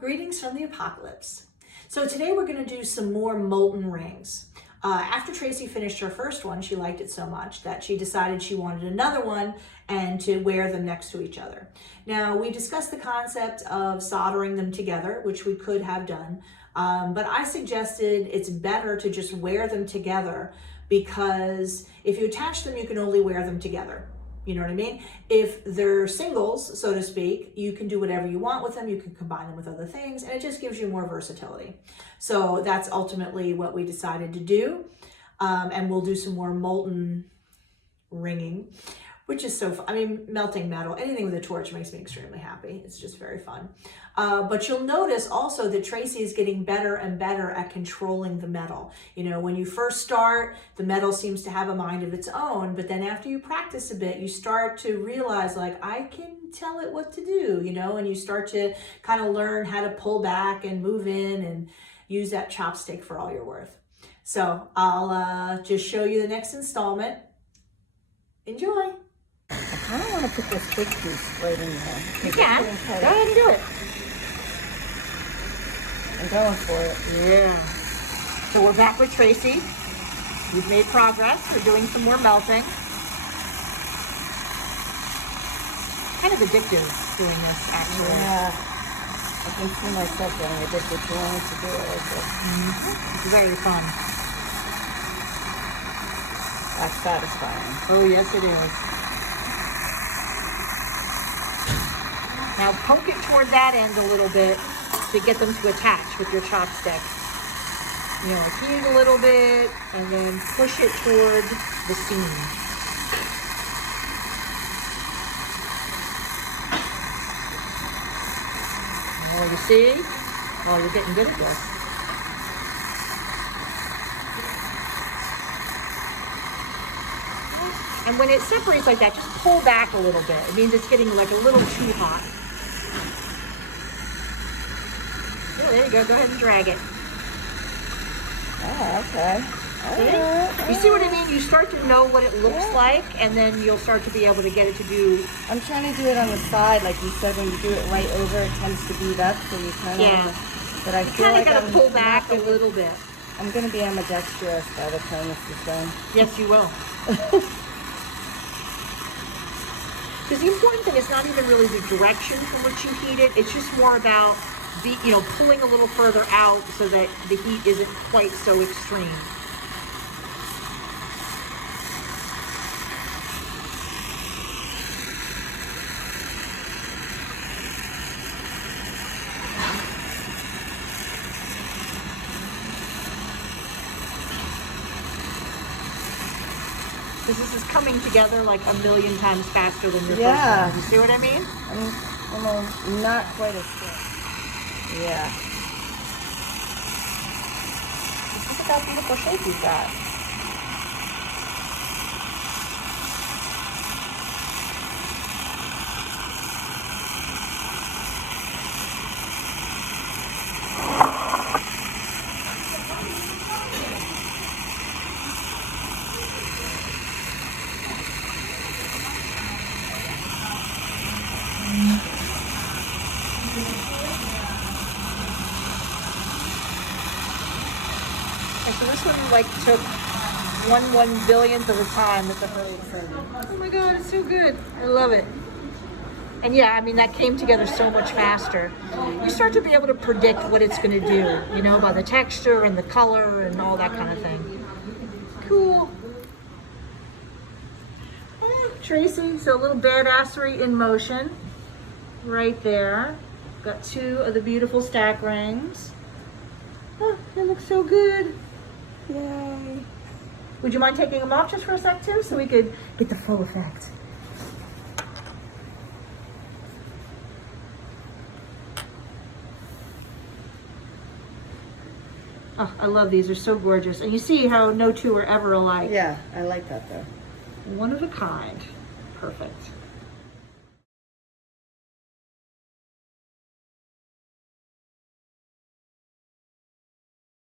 Greetings from the apocalypse. So today we're going to do some more molten rings. After Tracy finished her first one, she liked it so much that she decided she wanted another one and to wear them next to each other. Now, we discussed the concept of soldering them together, which we could have done, but I suggested it's better to just wear them together because if you attach them, you can only wear them together. You know what I mean? If they're singles, so to speak, you can do whatever you want with them. You can combine them with other things, and it just gives you more versatility. So that's ultimately what we decided to do. And we'll do some more molten ringing, which is so fun. I mean, melting metal, anything with a torch makes me extremely happy. It's just very fun. But you'll notice also that Tracy is getting better and better at controlling the metal. You know, when you first start, the metal seems to have a mind of its own, but then after you practice a bit, you start to realize, like, I can tell it what to do, you know, and you start to kind of learn how to pull back and move in and use that chopstick for all you're worth. So I'll just show you the next installment. Enjoy. I kind of want to put this big piece right in there. You can. Go ahead and do it. I'm going for it. Yeah. So we're back with Tracy. We've made progress. We're doing some more melting. Kind of addictive doing this, actually. Yeah. I can see myself getting addicted to wanting to do it like this. It's very fun. That's satisfying. Oh, yes, it is. Now poke it toward that end a little bit to get them to attach with your chopstick. You know, heat a little bit and then push it toward the seam. Oh, you see? Oh, you're getting good at this. And when it separates like that, just pull back a little bit. It means it's getting like a little too hot. Yeah, there you go. Go ahead and drag it. Oh, okay. See? You see what I mean? You start to know what it looks like, and then you'll start to be able to get it to do... I'm trying to do it on the side, like you said, when you do it right over, it tends to beat up, so you kind of... Yeah. But I feel like got to pull back a little bit. I'm going to be ambidextrous by the time this is done. Yes, you will. Because the important thing is not even really the direction from which you heat it. It's just more about pulling a little further out so that the heat isn't quite so extreme. This is coming together like a million times faster than your first one. You see what I mean? I'm not quite as quick. Yeah. Look at that beautiful shape you've got. So this one like took 1/1 billionth of the time that the first. Oh my God, it's so good. I love it. And yeah, I mean, that came together so much faster. You start to be able to predict what it's going to do, you know, by the texture and the color and all that kind of thing. Cool. Tracy, so a little badassery in motion right there. Got two of the beautiful stack rings. Oh, they look so good. Yay. Would you mind taking them off just for a sec too, so we could get the full effect? Oh, I love these. They're so gorgeous. And you see how no two are ever alike. Yeah, I like that though. One of a kind. Perfect.